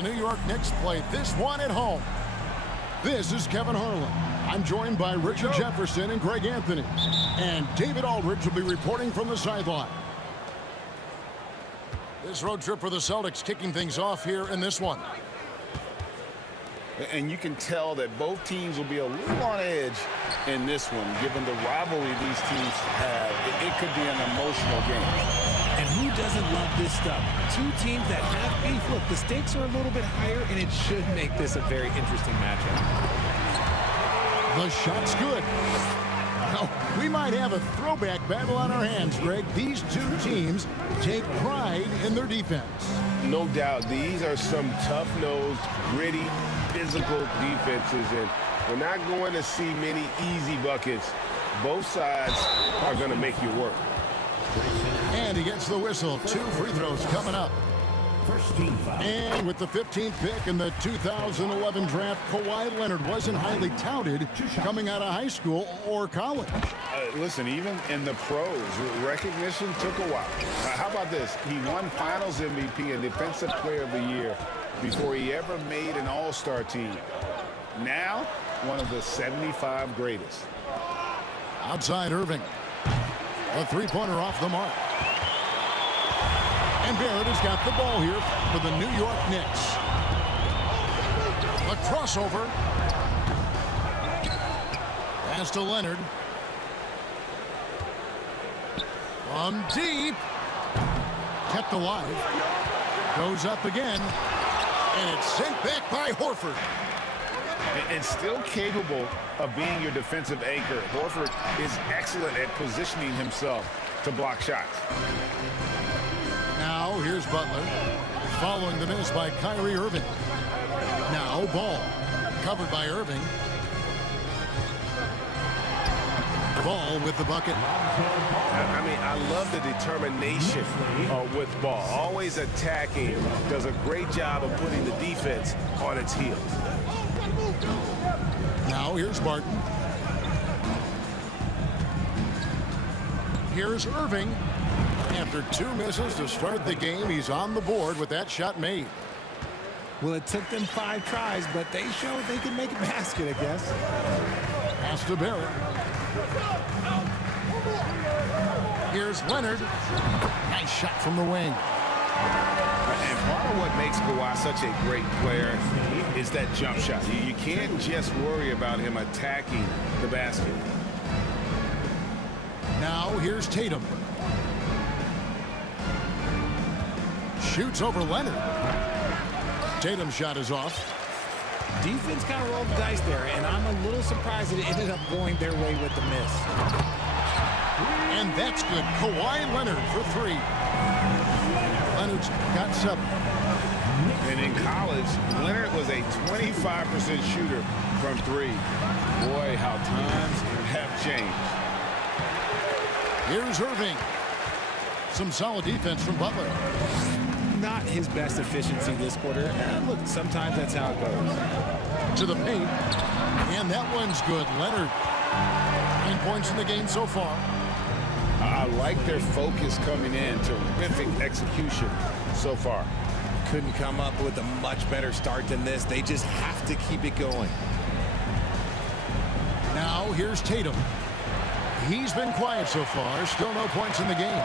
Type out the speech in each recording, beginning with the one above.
The New York Knicks play this one at home. This is Kevin Harlan. I'm joined by Richard Jefferson and Greg Anthony. And David Aldridge will be reporting from the sideline. This road trip for the Celtics kicking things off here in this one. And you can tell that both teams will be a little on edge in this one, given the rivalry these teams have. It could be an emotional game. And who doesn't love this stuff? Two teams that have beef. Look, the stakes are a little bit higher, and it should make this a very interesting matchup. The shot's good. Well, we might have a throwback battle on our hands, Greg. These two teams take pride in their defense. No doubt, these are some tough-nosed, gritty, physical defenses, and we're not going to see many easy buckets. Both sides are going to make you work. And he gets the whistle. 2 free throws coming up. And with the 15th pick in the 2011 draft, Kawhi Leonard wasn't highly touted coming out of high school or college. Listen, even in the pros, recognition took a while. How about this? He won Finals MVP and Defensive Player of the Year before he ever made an All-Star team. Now, one of the 75 greatest. Outside Irving. A three-pointer off the mark. And Barrett has got the ball here for the New York Knicks. A crossover. Pass to Leonard. From deep. Kept alive. Goes up again. And it's sent back by Horford. And still capable of being your defensive anchor. Horford is excellent at positioning himself to block shots. Now here's Butler, following the miss by Kyrie Irving. Now Ball, covered by Irving. Ball with the bucket. I mean, I love the determination with Ball. Always attacking. Does a great job of putting the defense on its heels. Now here's Barton. Here's Irving. After 2 misses to start the game, he's on the board with that shot made. Well, it took them 5 tries, but they showed they can make a basket, I guess. Pass to Barrett. Here's Leonard. Nice shot from the wing. And part of what makes Kawhi such a great player is that jump shot. You can't just worry about him attacking the basket. Now here's Tatum. Shoots over Leonard. Tatum's shot is off. Defense kind of rolled the dice there, and I'm a little surprised that it ended up going their way with the miss. And that's good. Kawhi Leonard for 3. Leonard's got 7. And in college, Leonard was a 25% shooter from 3. Boy, how times have changed. Here's Irving. Some solid defense from Butler. Not his best efficiency this quarter. And look, sometimes that's how it goes. To the paint. And that one's good. Leonard. 9 points in the game so far. I like their focus coming in. Terrific execution so far. Couldn't come up with a much better start than this. They just have to keep it going. Now here's Tatum. He's been quiet so far. Still no points in the game.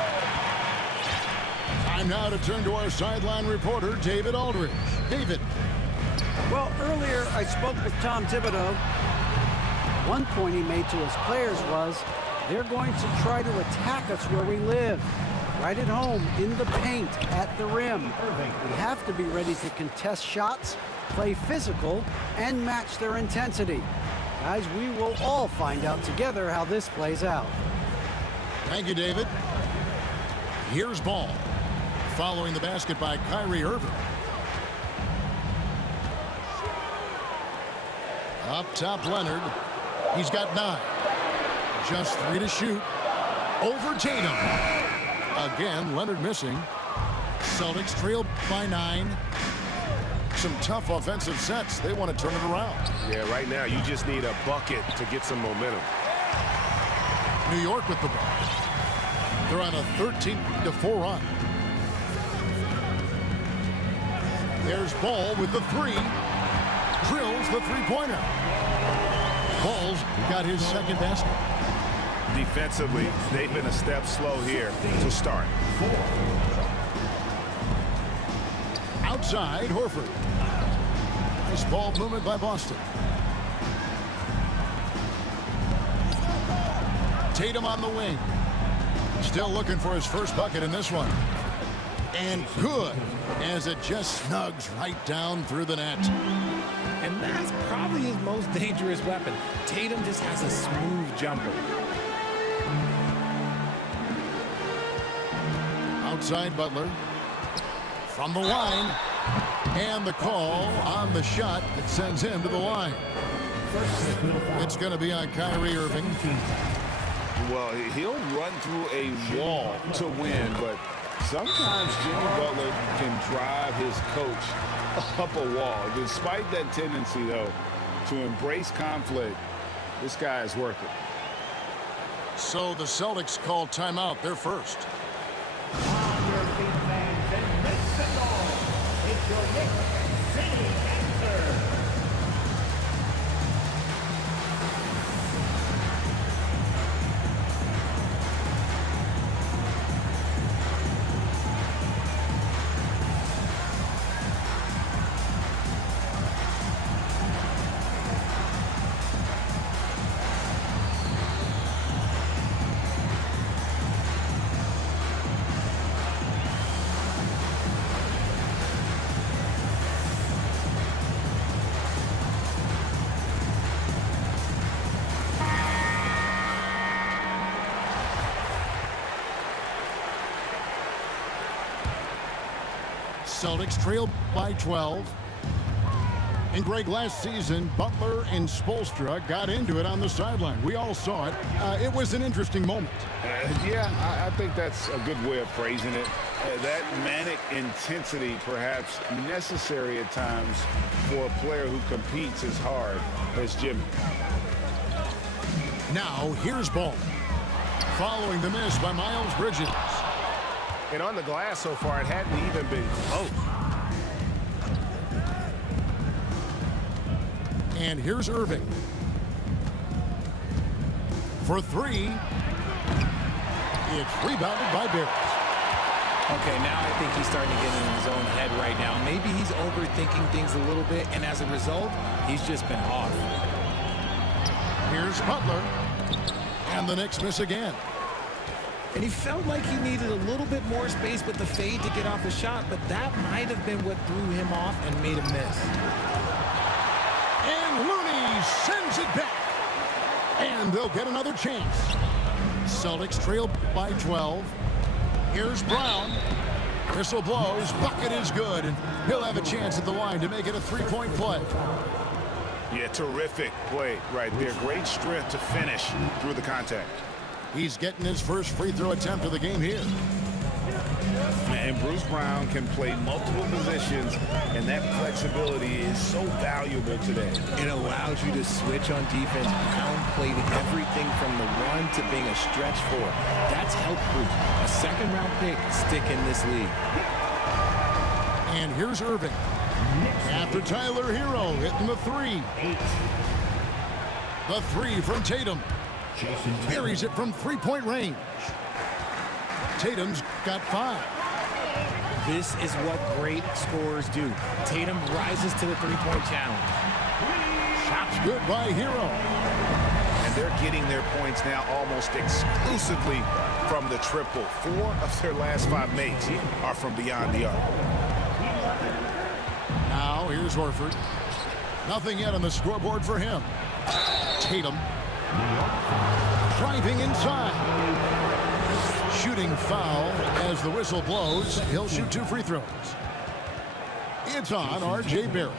Time now to turn to our sideline reporter, David Aldridge. David. Well, earlier I spoke with Tom Thibodeau. One point he made to his players was, they're going to try to attack us where we live. Right at home, in the paint, at the rim. We have to be ready to contest shots, play physical, and match their intensity. Guys, we will all find out together how this plays out. Thank you, David. Here's Ball. Following the basket by Kyrie Irving. Up top, Leonard. He's got 9. Just 3 to shoot. Over Tatum. Again, Leonard missing. Celtics trail by 9. Some tough offensive sets. They want to turn it around. Yeah, right now you just need a bucket to get some momentum. New York with the ball. They're on a 13-4 run. There's Ball with the three. Drills the three-pointer. Ball's got his second basket. Defensively, they've been a step slow here to start. Outside, Horford. Nice ball movement by Boston. Tatum on the wing. Still looking for his first bucket in this one. And good, as it just snugs right down through the net. And that's probably his most dangerous weapon. Tatum just has a smooth jumper. Outside Butler. From the line. And the call on the shot that sends him to the line. It's going to be on Kyrie Irving. Well, he'll run through a wall to win, but sometimes Jimmy Butler can drive his coach up a wall. Despite that tendency, though, to embrace conflict, this guy is worth it. So the Celtics call timeout. They're first. On your feet, fans, and make some noise. It's your Knicks City answer. Celtics trail by 12. And Greg, last season, Butler and Spoelstra got into it on the sideline. We all saw it. It was an interesting moment. Yeah, I think that's a good way of phrasing it. That manic intensity perhaps necessary at times for a player who competes as hard as Jimmy. Now, here's Ball. Following the miss by Miles Bridges. And on the glass so far, it hadn't even been close. And here's Irving. For three. It's rebounded by Barrett. Okay, now I think he's starting to get in his own head right now. Maybe he's overthinking things a little bit, and as a result, he's just been off. Here's Butler. And the Knicks miss again. And he felt like he needed a little bit more space with the fade to get off a shot, but that might have been what threw him off and made him miss. And Looney sends it back. And they'll get another chance. Celtics trail by 12. Here's Brown. Whistle blows. Bucket is good. And he'll have a chance at the line to make it a three-point play. Yeah, terrific play right there. Great strength to finish through the contact. He's getting his first free throw attempt of the game here. And Bruce Brown can play multiple positions, and that flexibility is so valuable today. It allows you to switch on defense, pound plating everything from the run to being a stretch four. That's help proof. A second-round pick stick in this league. And here's Irving. After Tyler Hero hitting the three. The three from Tatum. Buries it from three-point range. Tatum's got 5. This is what great scorers do. Tatum rises to the three-point challenge. Shots good by Hero. And they're getting their points now almost exclusively from the triple. 4 of their last 5 makes are from beyond the arc. Now here's Horford. Nothing yet on the scoreboard for him. Tatum. Driving inside. Shooting foul as the whistle blows. He'll shoot 2 free throws. It's on R.J. Barrett.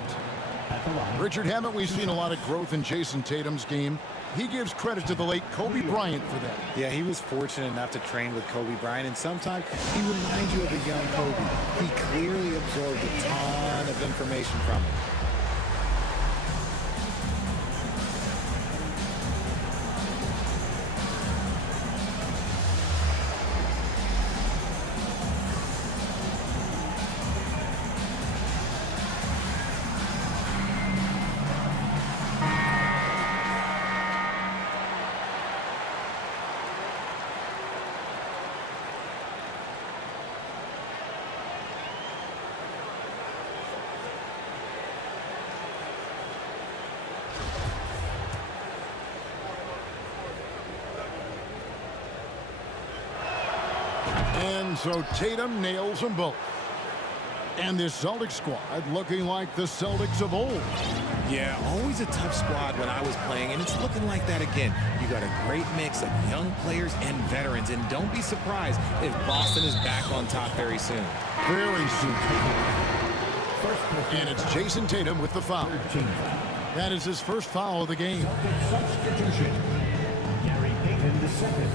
Richard Hammett, we've seen a lot of growth in Jason Tatum's game. He gives credit to the late Kobe Bryant for that. Yeah, he was fortunate enough to train with Kobe Bryant, and sometimes he reminds you of a young Kobe. He clearly absorbed a ton of information from him. And so Tatum nails them both. And this Celtics squad looking like the Celtics of old. Yeah, always a tough squad when I was playing, and it's looking like that again. You got a great mix of young players and veterans, and don't be surprised if Boston is back on top very soon. Very soon. And it's Jason Tatum with the foul. That is his first foul of the game. Substitution. Gary Payton II.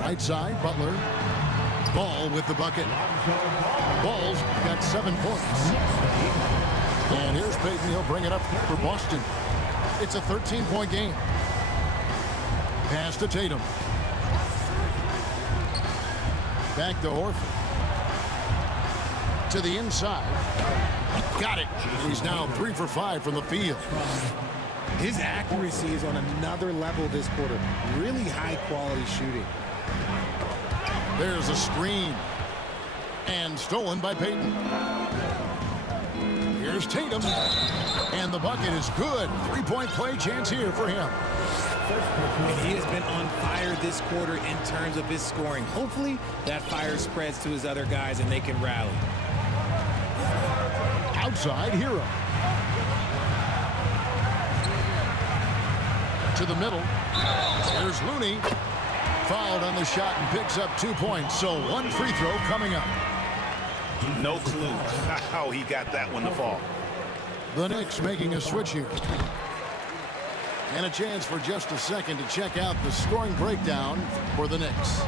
Right side, Butler. Ball with the bucket. Ball's got 7 points. And here's Payton. He'll bring it up for Boston. It's a 13-point game. Pass to Tatum. Back to Horford. To the inside. Got it. He's now 3 for 5 from the field. His accuracy is on another level this quarter. Really high-quality shooting. There's a screen. And stolen by Payton. Here's Tatum. And the bucket is good. 3-point play chance here for him. And he has been on fire this quarter in terms of his scoring. Hopefully, that fire spreads to his other guys and they can rally. Outside, Hero. To the middle. There's Looney. Fouled on the shot and picks up 2 points. So 1 free throw coming up. No clue how he got that one to fall. The Knicks making a switch here. And a chance for just a second to check out the scoring breakdown for the Knicks.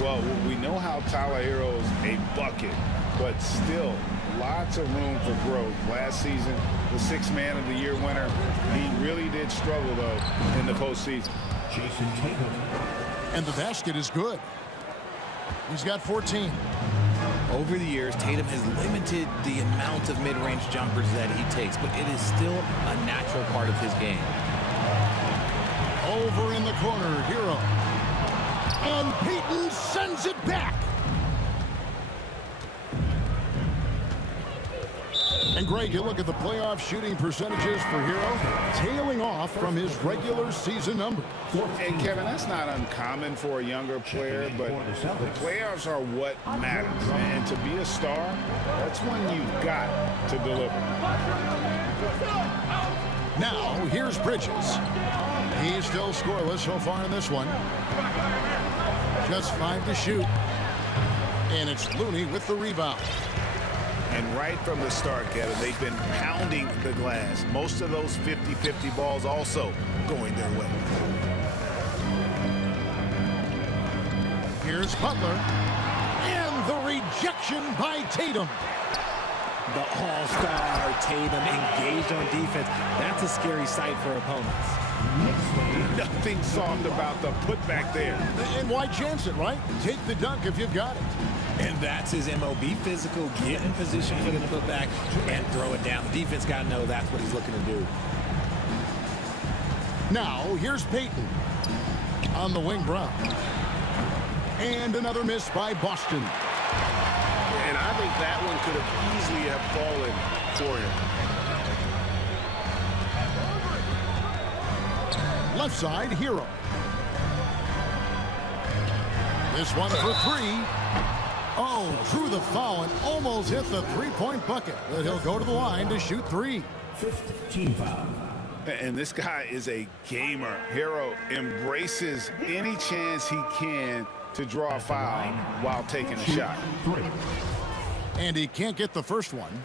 Well, we know how Tyler Hero's a bucket, but still lots of room for growth. Last season, the 6th Man of the Year winner, he really did struggle, though, in the postseason. Jason Tatum. And the basket is good. He's got 14. Over the years, Tatum has limited the amount of mid-range jumpers that he takes, but it is still a natural part of his game. Over in the corner, Hero. And Payton sends it back. And Greg, you look at the playoff shooting percentages for Hero, tailing off from his regular season number. And Kevin, that's not uncommon for a younger player, but the playoffs are what matters. And to be a star, that's when you've got to deliver. Now, here's Bridges. He's still scoreless so far in this one. Just 5 to shoot. And it's Looney with the rebound. And right from the start, Kevin, they've been pounding the glass. Most of those 50-50 balls also going their way. Here's Butler. And the rejection by Tatum. The all-star Tatum engaged on defense. That's a scary sight for opponents. Nothing soft about the putback there. And why chance it, right? Take the dunk if you've got it. And that's his MO. Be physical, get in position for the putback, and throw it down. The defense got to know that's what he's looking to do. Now, here's Payton on the wing Brown. And another miss by Boston. And I think that one could have easily have fallen for him. Left side, Hero. This one for 3. Oh, drew the foul and almost hit the 3-point bucket. But he'll go to the line to shoot 3. 5th team foul. And this guy is a gamer. Hero embraces any chance he can to draw a foul while taking a shot. 3. And he can't get the first one.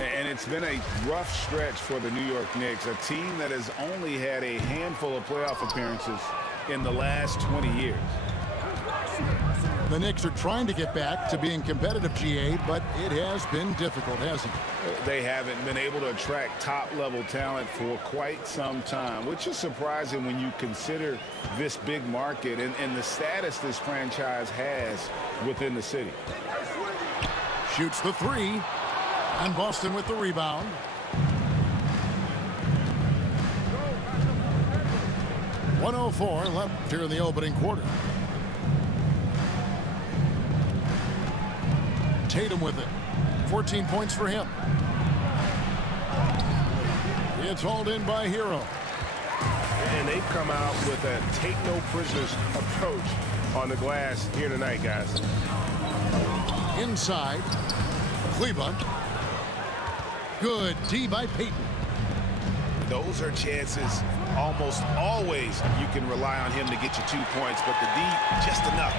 And it's been a rough stretch for the New York Knicks, a team that has only had a handful of playoff appearances in the last 20 years. The Knicks are trying to get back to being competitive, GA, but it has been difficult, hasn't it? They haven't been able to attract top-level talent for quite some time, which is surprising when you consider this big market and the status this franchise has within the city. Shoots the 3. And Boston with the rebound. .104 left here in the opening quarter. Tatum with it. 14 points for him. It's hauled in by Hero. And they've come out with a take-no-prisoners approach on the glass here tonight, guys. Inside. Kleba. Good D by Payton. Those are chances almost always you can rely on him to get you 2 points, but the D just enough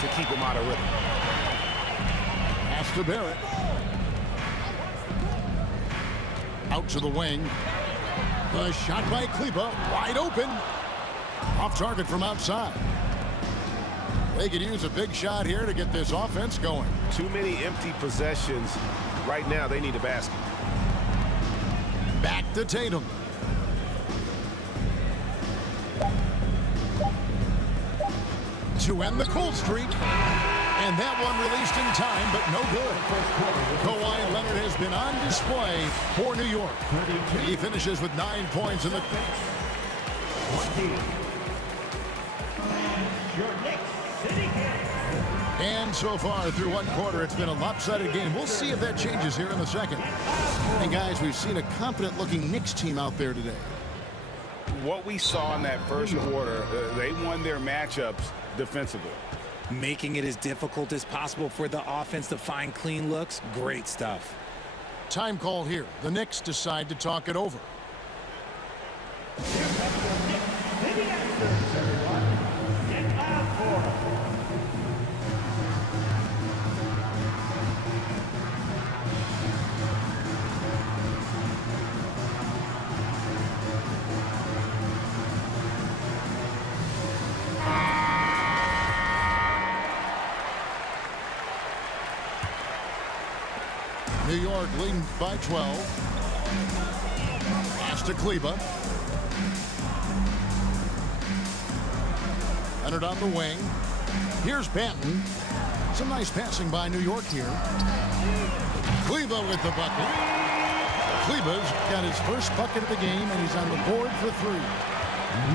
to keep him out of rhythm. Pass to Barrett. Out to the wing. The shot by Kleba, wide open. Off target from outside. They could use a big shot here to get this offense going. Too many empty possessions. Right now, they need a basket. Back to Tatum. To end the cold streak. And that one released in time, but no good. Kawhi Leonard has been on display for New York. He finishes with 9 points in the... And so far through one quarter, it's been a lopsided game. We'll see if that changes here in the second. And guys, we've seen a confident-looking Knicks team out there today. What we saw in that first quarter, they won their matchups defensively. Making it as difficult as possible for the offense to find clean looks. Great stuff. Time call here. The Knicks decide to talk it over. New York leading by 12. Pass to Kleba. Leonard on the wing. Here's Banton. Some nice passing by New York here. Kleba with the bucket. Kleba's got his first bucket of the game, and he's on the board for 3.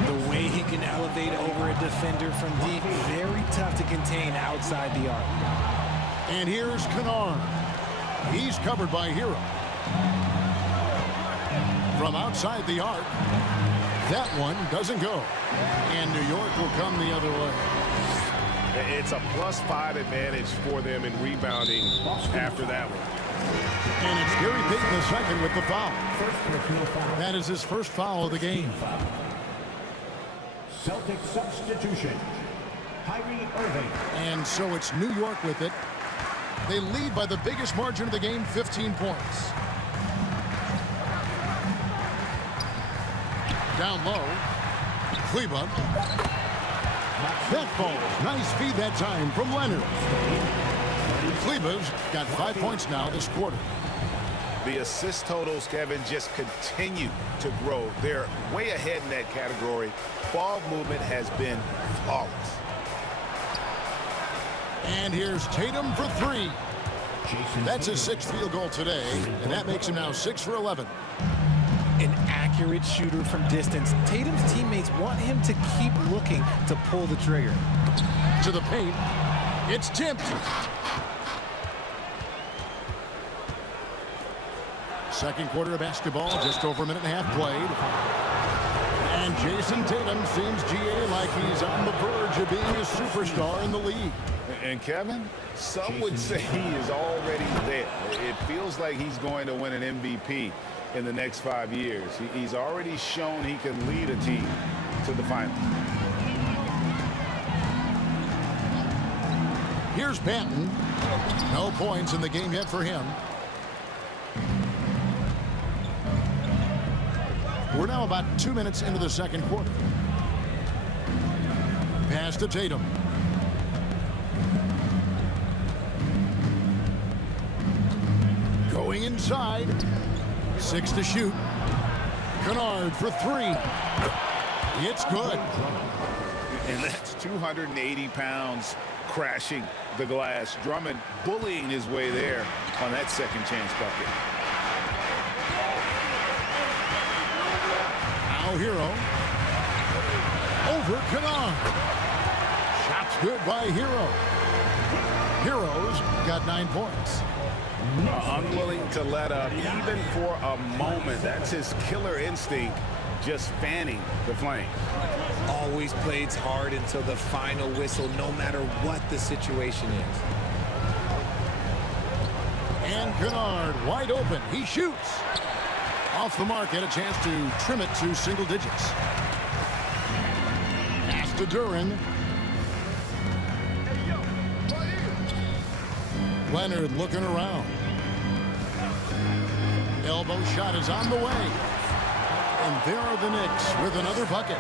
The way he can elevate over a defender from deep, very tough to contain outside the arc. And here's Kennard. He's covered by Hero. From outside the arc, that one doesn't go. And New York will come the other way. It's a +5 advantage for them in rebounding after that one. And it's Gary Payton the second with the foul. That is his first foul of the game. Celtic substitution. Kyrie Irving. And so it's New York with it. They lead by the biggest margin of the game, 15 points. Down low. Kleba. That falls. Nice feed that time from Leonard. Kleba's got 5 points now this quarter. The assist totals, Kevin, just continue to grow. They're way ahead in that category. Ball movement has been flawless. And here's Tatum for 3. That's his 6th field goal today, and that makes him now 6 for 11. An accurate shooter from distance. Tatum's teammates want him to keep looking to pull the trigger. To the paint. It's tipped. Second quarter of basketball, just over a minute and a half played. And Jason Tatum seems, GA, like he's on the verge of being a superstar in the league. And Kevin, some would say he is already there. It feels like he's going to win an MVP in the next 5 years. He's already shown he can lead a team to the finals. Here's Banton. No points in the game yet for him. We're now about 2 minutes into the second quarter. Pass to Tatum. Going inside. 6 to shoot. Kennard for 3. It's good. And that's 280 pounds crashing the glass. Drummond bullying his way there on that second chance bucket. Now Hero. Over Kennard. Shot's good by Hero. Hero's got 9 points. Unwilling to let up even for a moment. That's his killer instinct just fanning the flames. Always plays hard until the final whistle, no matter what the situation is. And Kennard wide open. He shoots. Off the mark, had a chance to trim it to single digits. Pass to Duran. Leonard looking around. Elbow shot is on the way. And there are the Knicks with another bucket.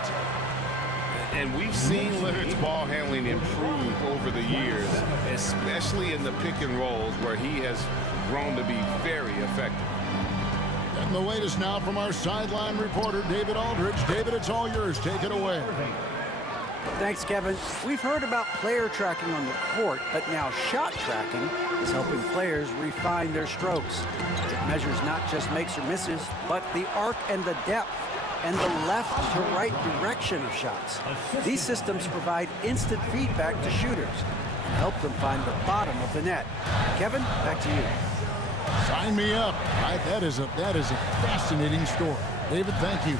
And we've seen Leonard's ball handling improve over the years, especially in the pick and rolls where he has grown to be very effective. And the wait is now from our sideline reporter, David Aldridge. David, it's all yours. Take it away. Thanks, Kevin. We've heard about player tracking on the court, but now shot tracking is helping players refine their strokes. It measures not just makes or misses, but the arc and the depth and the left to right direction of shots. These systems provide instant feedback to shooters and help them find the bottom of the net. Kevin, back to you. Sign me up. That is a fascinating story. David, thank you.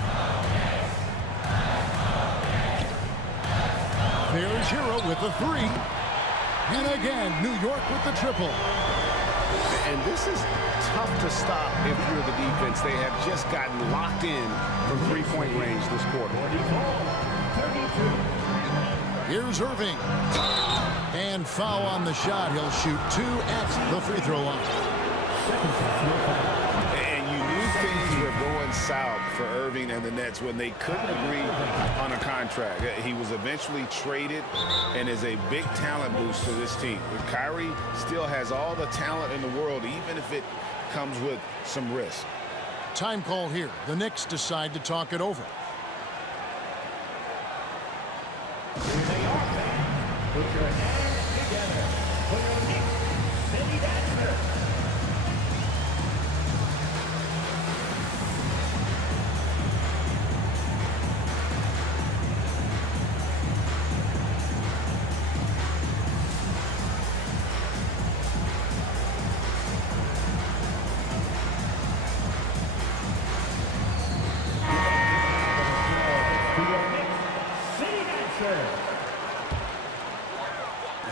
There's Hero with the three. And again, New York with the triple. And this is tough to stop if you're the defense. They have just gotten locked in from three-point range this quarter. Here's Irving. And foul on the shot. He'll shoot two at the free throw line. And you knew things were going south for Irving and the Nets when they couldn't agree on a contract. He was eventually traded and is a big talent boost to this team. Kyrie still has all the talent in the world, even if it comes with some risk. Time call here. The Knicks decide to talk it over. Here they are, fans. Put your hands together for your Knicks City Dancer.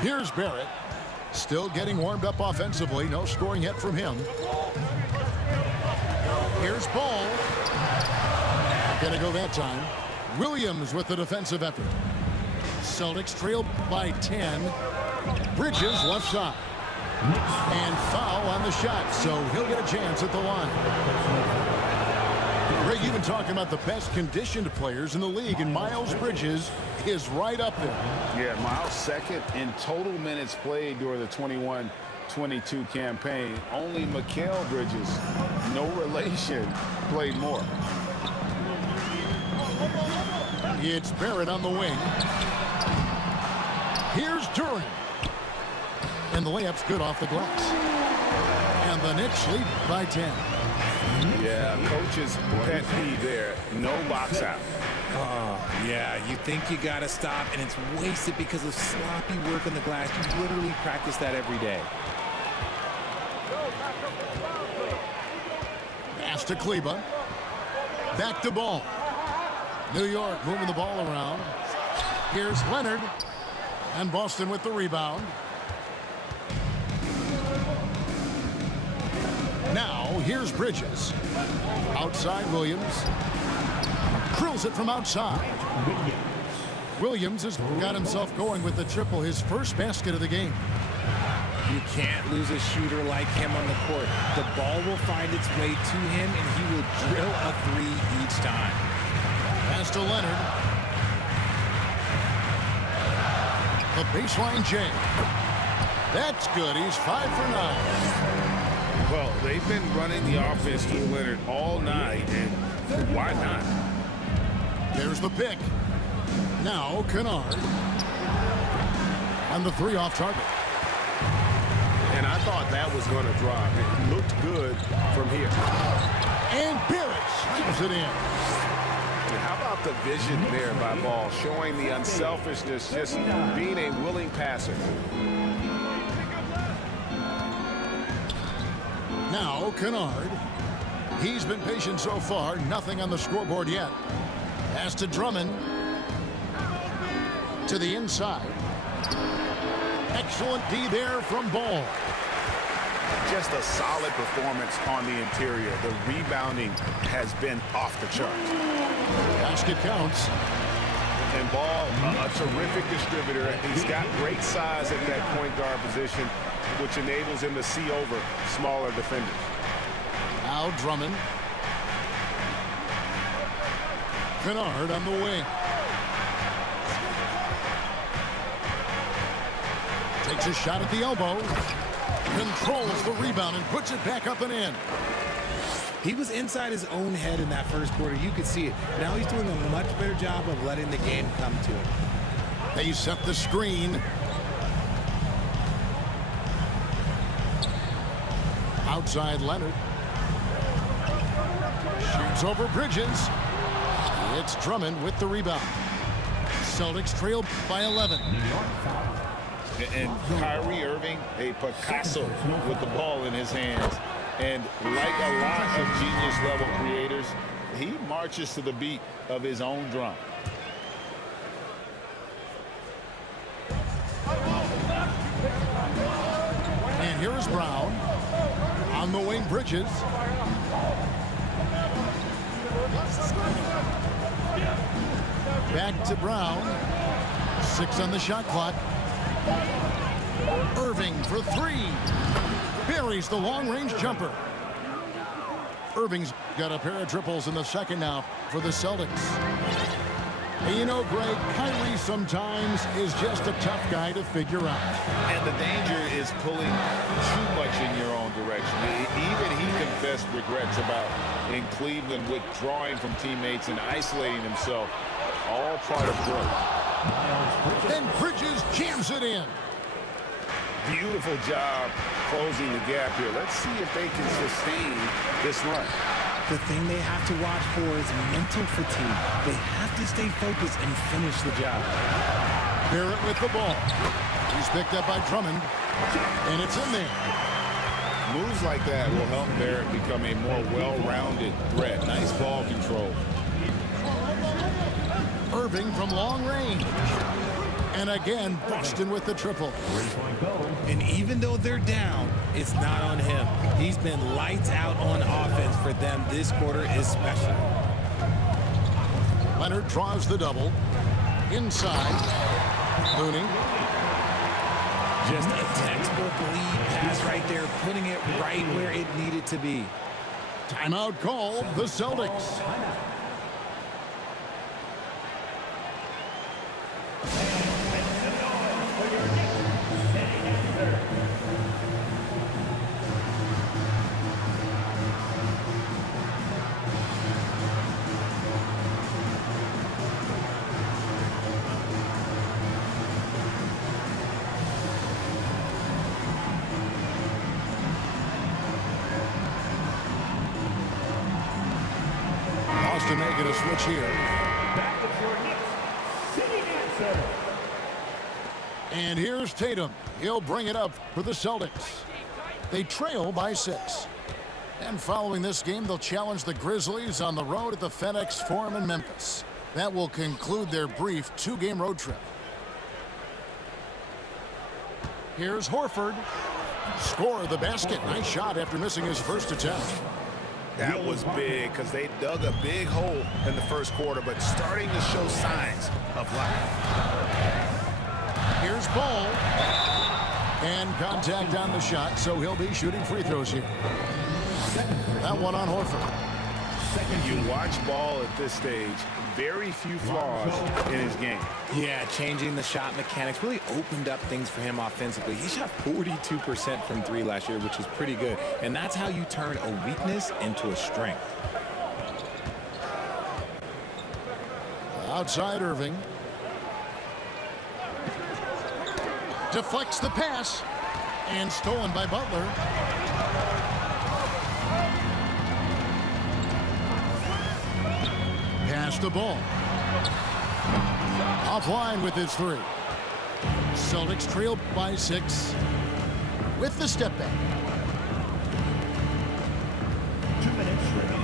Here's Barrett. Still getting warmed up offensively. No scoring yet from him. Here's Ball. Gonna go that time. Williams with the defensive effort. Celtics trail by 10. Bridges left side. And foul on the shot, so he'll get a chance at the line. Greg, you've been talking about the best conditioned players in the league, and Miles Bridges is right up there. Yeah, Miles second in total minutes played during the 21-22 campaign. Only Mikal Bridges, no relation, played more. It's Barrett on the wing. Here's Duran. And the layup's good off the glass. And the Knicks lead by 10. Yeah, coach's pet peeve there. No box out. Yeah, you think you got to stop, and it's wasted because of sloppy work on the glass. You literally practice that every day. Pass to Kleba. Back to Ball. New York moving the ball around. Here's Leonard. And Boston with the rebound. Now, here's Bridges. Outside Williams. Drills it from outside. Williams has got himself going with the triple, his first basket of the game. You can't lose a shooter like him on the court. The ball will find its way to him, and he will drill a three each time. Pass to Leonard. The baseline J. That's good. He's 5 for 9. Well, they've been running the offense through Leonard all night, and why not? There's the pick. Now Kennard. And the three off target. And I thought that was going to drop. It looked good from here. And Barrett slams it in. How about the vision there by Ball, showing the unselfishness, just being a willing passer. Now Kennard. He's been patient so far. Nothing on the scoreboard yet. Pass to Drummond. To the inside. Excellent D there from Ball. Just a solid performance on the interior. The rebounding has been off the charts. Basket counts. And Ball, a terrific distributor. He's got great size at that point guard position, which enables him to see over smaller defenders. Now Drummond. Kennard on the wing. Takes a shot at the elbow. Controls the rebound and puts it back up and in. He was inside his own head in that first quarter. You could see it. Now he's doing a much better job of letting the game come to him. They set the screen. Outside Leonard. Shoots over Bridges. It's Drummond with the rebound. Celtics trail by 11. And Kyrie Irving, a Picasso with the ball in his hands. And like a lot of genius-level creators, he marches to the beat of his own drum. And here is Brown. On the wing, Bridges. Back to Brown. 6 on the shot clock. Irving for 3. Buries the long-range jumper. Irving's got a pair of triples in the second now for the Celtics. And you know, Greg, Kyrie sometimes is just a tough guy to figure out. And the danger is pulling too much in your own direction. Even he confessed regrets about in Cleveland withdrawing from teammates and isolating himself. All part of growth. And Bridges jams it in. Beautiful job closing the gap here. Let's see if they can sustain this run. The thing they have to watch for is mental fatigue. They have to stay focused and finish the job. Barrett with the ball. He's picked up by Drummond, and it's in there. Moves like that will help Barrett become a more well-rounded threat. Nice ball control. Irving from long range. And again, Boston with the triple. And even though they're down, it's not on him. He's been lights out on offense for them this quarter especially. Leonard draws the double. Inside. Looney. Just a textbook lead pass right there, putting it right where it needed to be. Timeout called the Celtics. Boston making a switch here. Back is your Knicks sitting answer. And here's Tatum. He'll bring it up for the Celtics. They trail by 6. And following this game, they'll challenge the Grizzlies on the road at the FedEx Forum in Memphis. That will conclude their brief 2-game road trip. Here's Horford. Score the basket. Nice shot after missing his first attempt. That was big because they dug a big hole in the first quarter, but starting to show signs of life. Here's Ball. And contact on the shot, so he'll be shooting free throws here. That one on Horford. You watch Ball at this stage, very few flaws in his game. Yeah, changing the shot mechanics really opened up things for him offensively. He shot 42% from 3 last year, which is pretty good. And that's how you turn a weakness into a strength. Outside Irving. Deflects the pass. And stolen by Butler. Pass the ball. Offline with his 3. Celtics trail by 6 with the step back. 2 minutes remaining.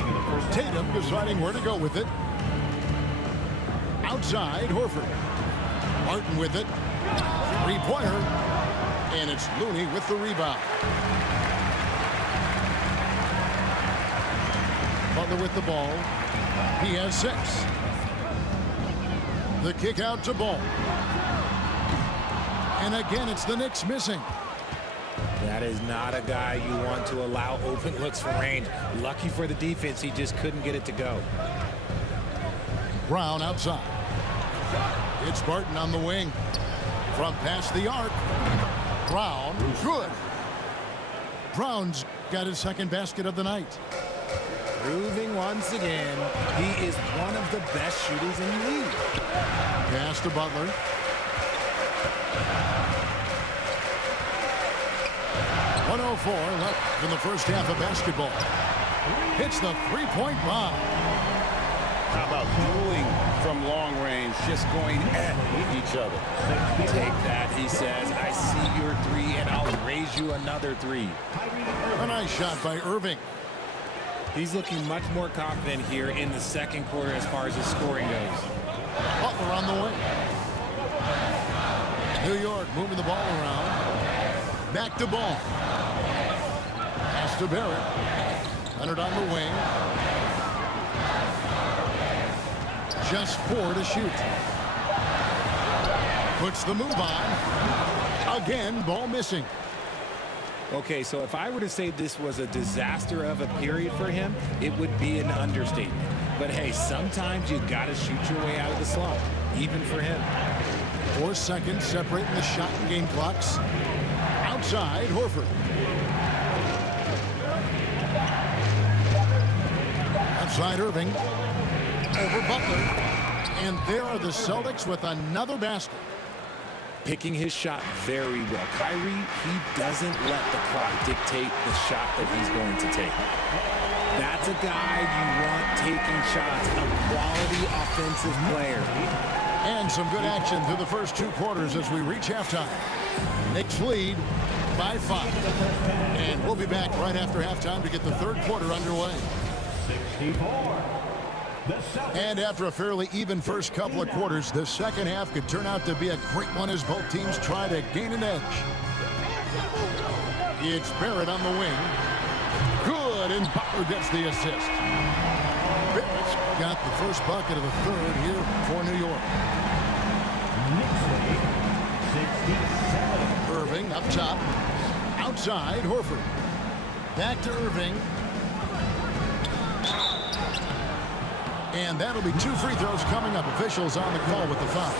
Tatum deciding where to go with it. Outside, Horford. Martin with it. Three-pointer. And it's Looney with the rebound. Butler with the ball. He has 6. The kick out to Ball. And again, it's the Knicks missing. That is not a guy you want to allow open looks from range. Lucky for the defense, he just couldn't get it to go. Brown outside. It's Barton on the wing. From past the arc. Brown, good. Brown's got his second basket of the night. Proving once again, he is one of the best shooters in the league. Pass to Butler. .104 left in the first half of basketball. Hits the three-point bomb. How about dueling from long range, just going at each other? Take that, he says. I see your 3, and I'll raise you another 3. A nice shot by Irving. He's looking much more confident here in the second quarter as far as his scoring goes. Butler on the way. New York moving the ball around. Back to Ball. Pass to Barrett. Leonard on the wing. Just 4 to shoot. Puts the move on. Again, Ball missing. Okay, so if I were to say this was a disaster of a period for him, it would be an understatement. But hey, sometimes you got to shoot your way out of the slump, even for him. 4 seconds separating the shot and game clocks. Outside, Horford. Outside, Irving. Over Butler. And there are the Celtics with another basket. Picking his shot very well. Kyrie, he doesn't let the clock dictate the shot that he's going to take. That's a guy you want taking shots, a quality offensive player. And some good action through the first 2 quarters as we reach halftime. Knicks lead by 5. And we'll be back right after halftime to get the third quarter underway. 64. And after a fairly even first couple of quarters, the second half could turn out to be a great one as both teams try to gain an edge. It's Barrett on the wing. Good, and Butler gets the assist. Barrett's got the first bucket of the third here for New York. Irving up top. Outside, Horford. Back to Irving. And that'll be 2 free throws coming up. Officials on the call with the foul.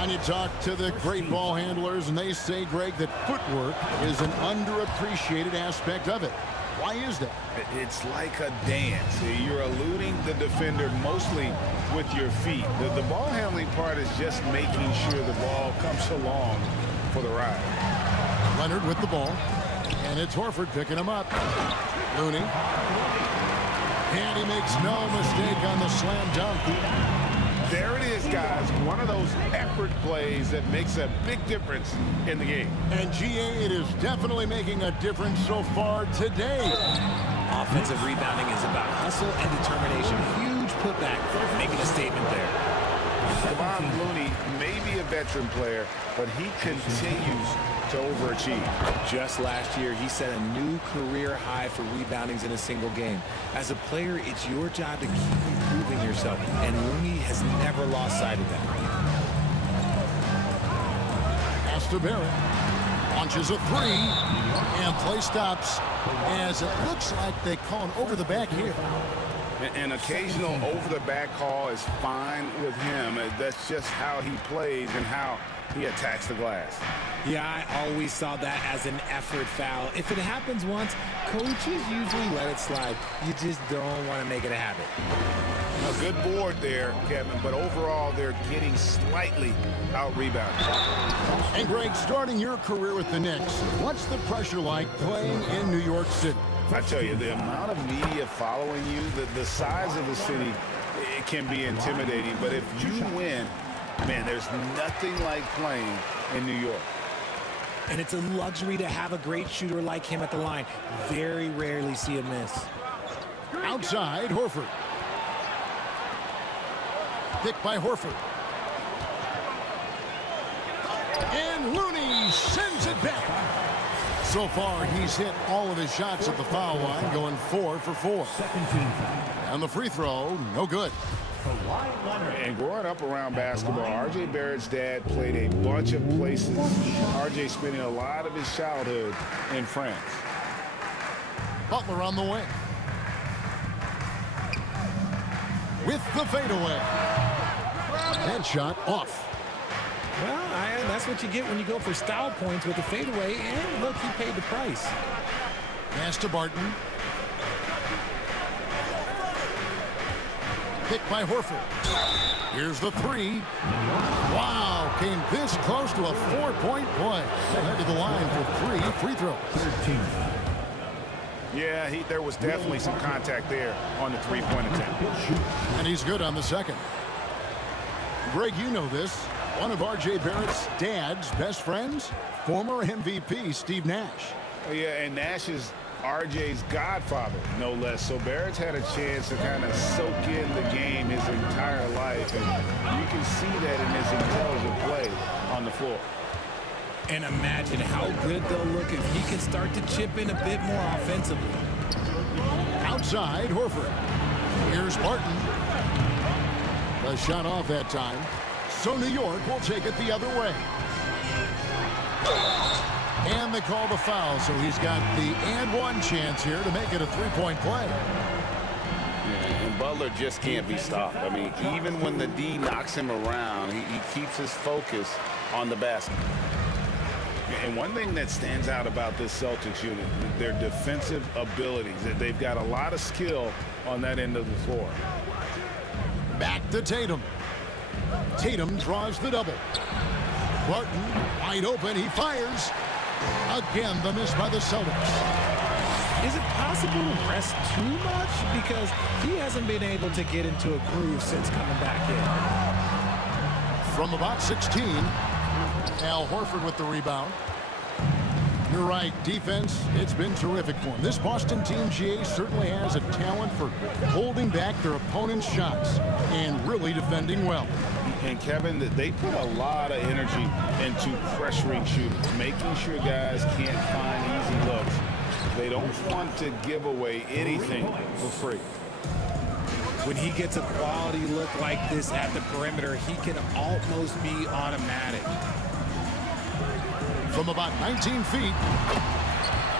And you talk to the great ball handlers, and they say, Greg, that footwork is an underappreciated aspect of it. Why is that? It's like a dance. You're eluding the defender mostly with your feet. The ball handling part is just making sure the ball comes along for the ride. Leonard with the ball. And it's Horford picking him up. Looney. And he makes no mistake on the slam dunk. There it is, guys. One of those effort plays that makes a big difference in the game. And GA, it is definitely making a difference so far today. Offensive rebounding is about hustle and determination. Huge putback, making a statement there. Kevon Looney may be a veteran player, but he continues to overachieve. Just last year, he set a new career high for reboundings in a single game. As a player, it's your job to keep improving yourself, and Looney has never lost sight of that. Pass to Barrett. Launches a 3, and play stops as it looks like they call an over the back here. An occasional over-the-back call is fine with him. That's just how he plays and how he attacks the glass. Yeah, I always saw that as an effort foul. If it happens once, coaches usually let it slide. You just don't want to make it a habit. A good board there, Kevin, but overall they're getting slightly out-rebounded. And Greg, starting your career with the Knicks, what's the pressure like playing in New York City? I tell you, the amount of media following you, the size of the city, it can be intimidating. But if you win, man, there's nothing like playing in New York. And it's a luxury to have a great shooter like him at the line. Very rarely see a miss. Outside, Horford. Picked by Horford. And Looney sends it back. So far, he's hit all of his shots at the foul line, going 4 for 4. And the free throw, no good. And growing up around basketball, R.J. Barrett's dad played a bunch of places. R.J. spending a lot of his childhood in France. Butler on the wing. With the fadeaway. Headshot off. Well, that's what you get when you go for style points with the fadeaway. And look, he paid the price. Pass to Barton. Picked by Horford. Here's the three. Wow, came this close to a 4-point play. He'll head to the line for 3 free throws. Yeah, there was definitely some contact there on the three-point attempt. And he's good on the second. Greg, you know this. One of R.J. Barrett's dad's best friends, former MVP Steve Nash. Oh, yeah, and Nash is R.J.'s godfather, no less. So Barrett's had a chance to kind of soak in the game his entire life, and you can see that in his intelligent play on the floor. And imagine how good they'll look if he can start to chip in a bit more offensively. Outside, Horford. Here's Barton. The shot off that time. So New York will take it the other way. And they call the foul, so he's got the and one chance here to make it a 3-point play. Yeah, and Butler just can't be stopped. I mean, even when the D knocks him around, he keeps his focus on the basket. And one thing that stands out about this Celtics unit, their defensive abilities. They've got a lot of skill on that end of the floor. Back to Tatum. Tatum draws the double. Barton wide open. He fires. Again, the miss by the Celtics. Is it possible to rest too much? Because he hasn't been able to get into a groove since coming back in. From about 16, Al Horford with the rebound. You're right, defense, it's been terrific for him. This Boston team, GA, certainly has a talent for holding back their opponent's shots and really defending well. And Kevin, they put a lot of energy into pressuring shooters, making sure guys can't find easy looks. They don't want to give away anything for free. When he gets a quality look like this at the perimeter, he can almost be automatic. From about 19 feet.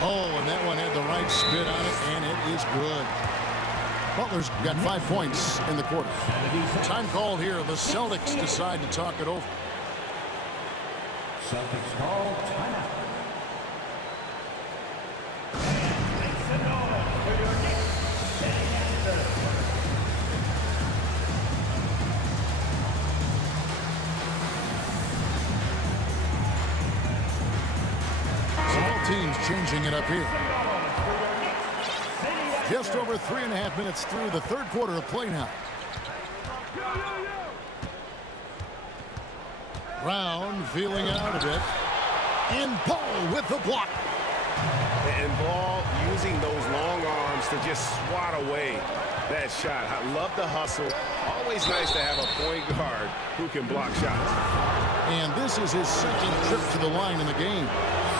Oh, and that one had the right spin on it, and it is good. Butler's got 5 points in the quarter. Time called here. The Celtics decide to talk it over. Celtics call timeout. Make some noise for your Knicks ANBA. Teams changing it up here. Just over 3.5 minutes through the third quarter of play now. Brown feeling out a bit. And Paul with the block. And Ball using those long arms to just swat away that shot. I love the hustle. Always nice to have a point guard who can block shots. And this is his second trip to the line in the game.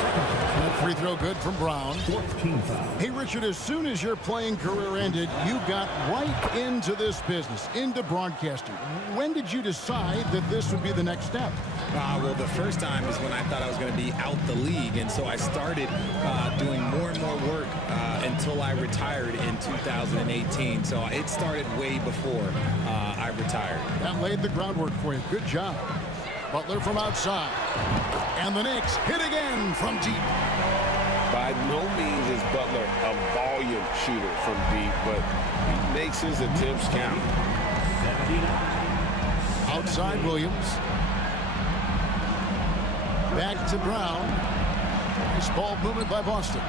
That free throw good from Brown. 14 foul. Hey, Richard, as soon as your playing career ended, you got right into this business, into broadcasting. When did you decide that this would be the next step? Well, the first time is when I thought I was going to be out the league, and so I started doing more and more work until I retired in 2018. So it started way before I retired. That laid the groundwork for you. Good job. Butler from outside. And the Knicks hit again from deep. By no means is Butler a volume shooter from deep, but he makes his attempts count. Outside Williams. Back to Brown. Nice ball movement by Boston.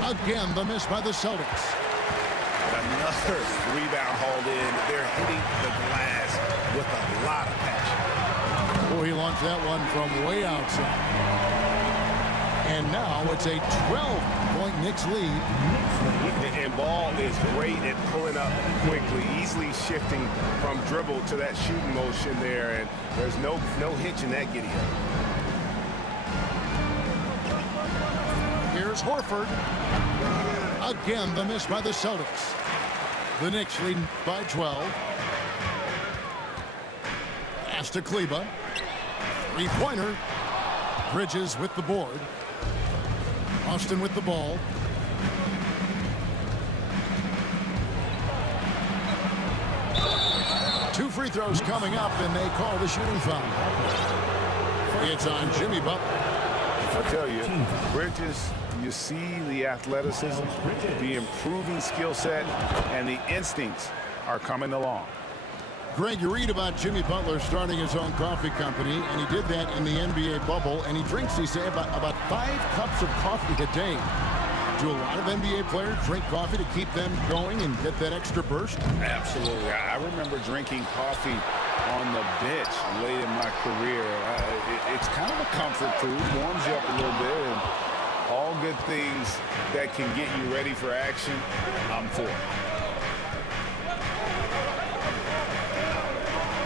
Again, the miss by the Celtics. Another rebound hauled in. They're hitting the glass with a lot of passion. Oh, he launched that one from way outside. And now it's a 12-point Knicks lead. And Ball is great at pulling up quickly, easily shifting from dribble to that shooting motion there, and there's no hitch in that giddy up. Here's Horford. Again, the miss by the Celtics. The Knicks lead by 12. Pass to Kleba. Three-pointer. Bridges with the board. Austin with the ball. Two free throws coming up, and they call the shooting foul. It's on Jimmy Butler. I tell you, Bridges, you see the athleticism, the improving skill set, and the instincts are coming along. Greg, you read about Jimmy Butler starting his own coffee company, and he did that in the NBA bubble, and he drinks, he say, about 5 cups of coffee a day. Do a lot of NBA players drink coffee to keep them going and get that extra burst? Absolutely. I remember drinking coffee on the bench late in my career. It's kind of a comfort food, warms you up a little bit, and all good things that can get you ready for action, I'm for.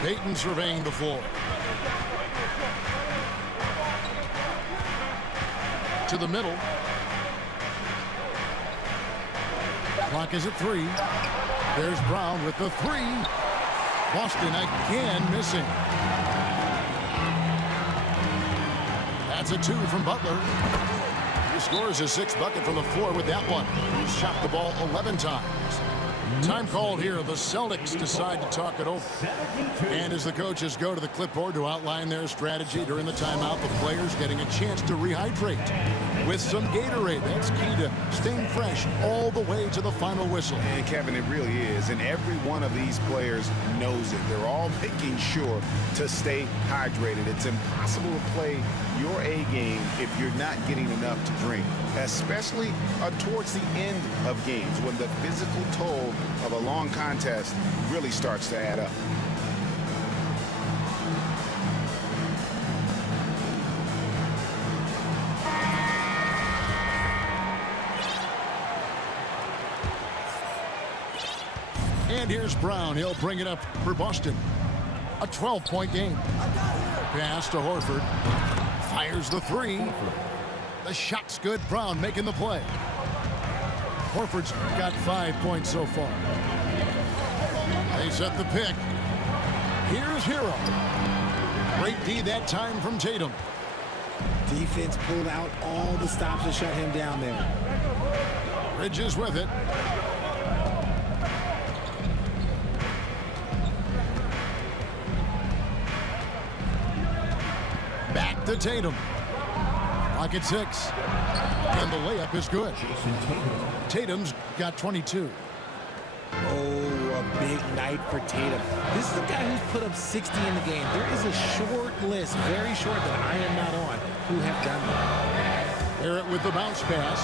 Payton surveying the floor. To the middle. Clock is at 3. There's Brown with the 3. Boston again missing. That's a 2 from Butler. He scores his 6th bucket from the floor with that one. He's shot the ball 11 times. Time called here. The Celtics decide to talk it over. And as the coaches go to the clipboard to outline their strategy during the timeout, the players getting a chance to rehydrate with some Gatorade. That's key to staying fresh all the way to the final whistle. And Kevin, it really is. And every one of these players knows it. They're all making sure to stay hydrated. It's impossible to play your A game if you're not getting enough to drink, especially towards the end of games when the physical toll of a long contest really starts to add up. And here's Brown. He'll bring it up for Boston. A 12-point game. Pass to Horford. Fires the 3. The shot's good. Brown making the play. Horford's got 5 points so far. They set the pick. Here's Hero. Great D that time from Tatum. Defense pulled out all the stops to shut him down there. Bridges with it. Back to Tatum. Clock at 6. And the layup is good. Tatum's got 22. Oh, a big night for Tatum. This is a guy who's put up 60 in the game. There is a short list, very short, that I am not on, who have done that. Barrett with the bounce pass.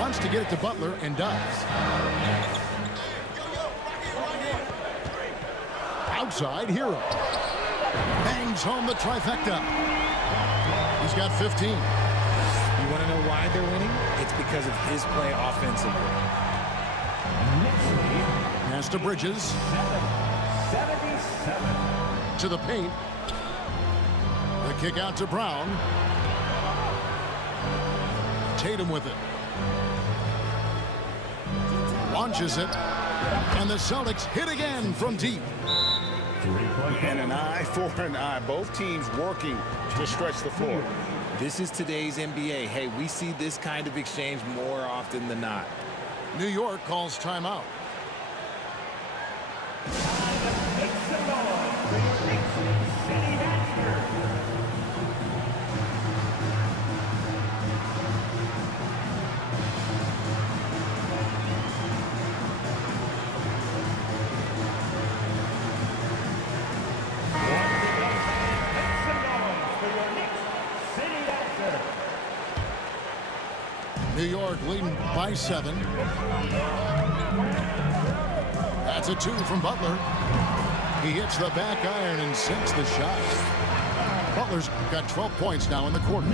Wants to get it to Butler and does. Outside, Hero. Bangs home the trifecta. He's got 15. You want to know why they're winning? It's because of his play offensively. Pass to Bridges. 77. To the paint. The kick out to Brown. Tatum with it. Launches it. And the Celtics hit again from deep. And an eye for an eye. Both teams working to stretch the floor. This is today's NBA. Hey, we see this kind of exchange more often than not. New York calls timeout. Make some noise for your Knicks City Masters. New York leading by 7. That's a 2 from Butler. He hits the back iron and sinks the shot. Butler's got 12 points now in the quarter.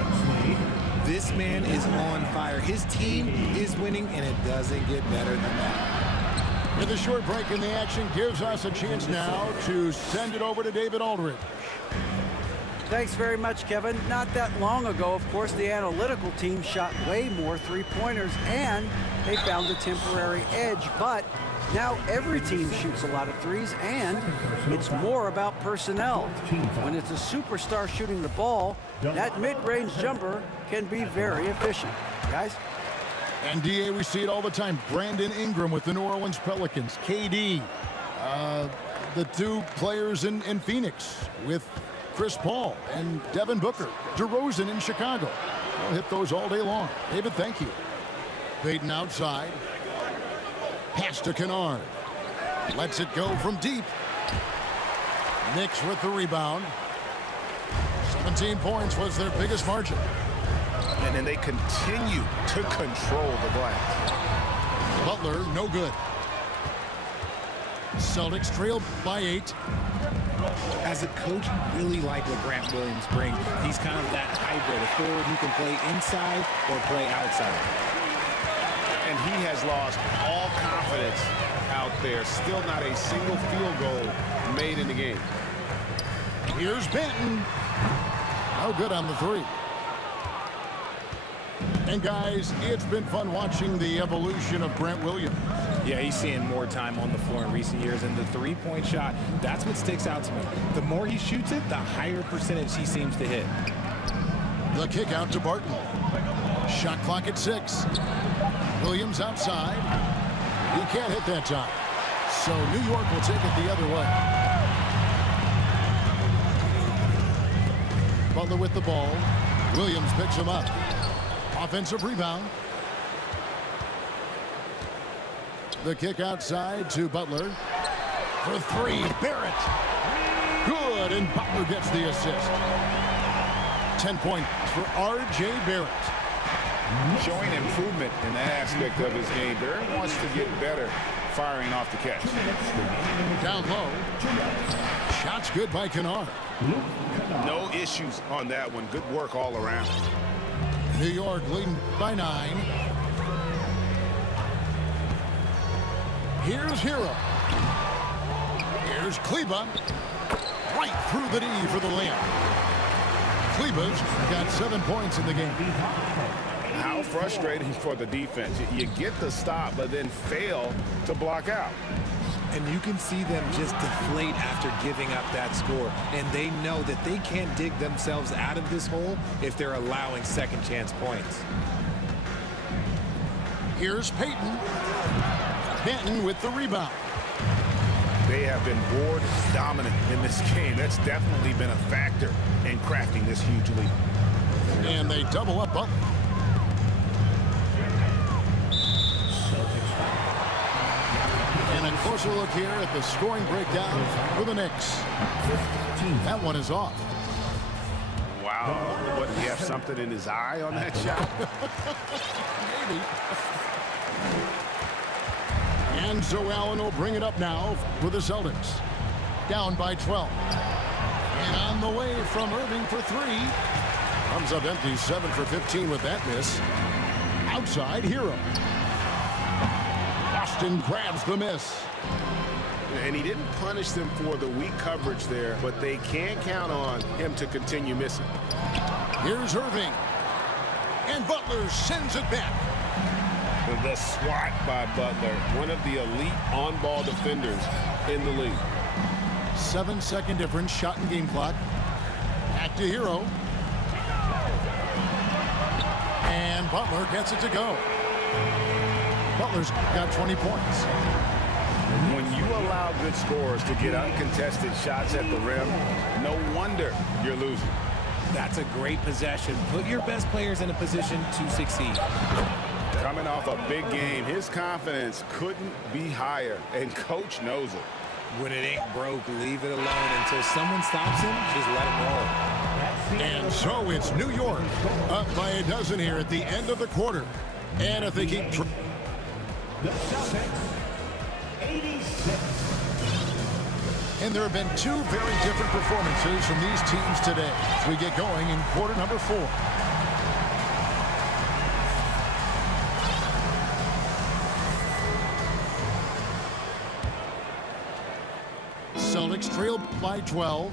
This man is on fire. His team is winning, and it doesn't get better than that. With a short break in the action gives us a chance now to send it over to David Aldridge. Thanks very much, Kevin. Not that long ago, of course, the analytical team shot way more three-pointers, and they found a temporary edge. But now every team shoots a lot of threes, and it's more about personnel. When it's a superstar shooting the ball, that mid-range jumper can be very efficient. Guys? And DA, we see it all the time. Brandon Ingram with the New Orleans Pelicans. KD, the two players in Phoenix with Chris Paul and Devin Booker. DeRozan in Chicago. We'll hit those all day long. David, thank you. Payton outside. Pass to Kennard. Lets it go from deep. Knicks with the rebound. 17 points was their biggest margin. And then they continue to control the glass. Butler, no good. Celtics trailed by 8. As a coach, really like what Grant Williams brings. He's kind of that hybrid, a forward who can play inside or play outside. And he has lost all confidence out there. Still not a single field goal made in the game. Here's Benton. No good on the three. And guys, it's been fun watching the evolution of Grant Williams. Yeah, he's seeing more time on the floor in recent years, and the three-point shot, that's what sticks out to me. The more he shoots it, the higher percentage he seems to hit. The kick out to Barton. Shot clock at 6. Williams outside. He can't hit that time. So New York will take it the other way. Butler with the ball. Williams picks him up. Offensive rebound. The kick outside to Butler. For 3, Barrett. Good, and Butler gets the assist. 10 points for R.J. Barrett. Showing improvement in that aspect of his game. Barrett wants to get better firing off the catch. Down low. Shots good by Kennard. No issues on that one. Good work all around. New York leading by 9. Here's Hero. Here's Kleba. Right through the knee for the layup. Kleba's got 7 points in the game. How frustrating for the defense. You get the stop, but then fail to block out. And you can see them just deflate after giving up that score. And they know that they can't dig themselves out of this hole if they're allowing second chance points. Here's Payton. Benton with the rebound. They have been board dominant in this game. That's definitely been a factor in crafting this huge lead. And they double up Butler. And a closer look here at the scoring breakdown for the Knicks. That one is off. Wow. What, he have something in his eye on that shot? Maybe. And so Allen will bring it up now for the Celtics. Down by 12. And on the way from Irving for 3. Comes up empty, 7 for 15 with that miss. Outside, Hero. Boston grabs the miss. And he didn't punish them for the weak coverage there, but they can't count on him to continue missing. Here's Irving. And Butler sends it back. The swat by Butler, one of the elite on-ball defenders in the league. 7-second difference, shot and game clock. Back to Hero. And Butler gets it to go. Butler's got 20 points. When you allow good scorers to get uncontested shots at the rim, no wonder you're losing. That's a great possession. Put your best players in a position to succeed. Coming off a big game, his confidence couldn't be higher, and coach knows it. When it ain't broke, leave it alone until someone stops him. Just let him roll. And so it's New York up by a dozen here at the end of the quarter. And if they keep... The Celtics, 86. And there have been two very different performances from these teams today as we get going in quarter number 4. Celtics trail by 12.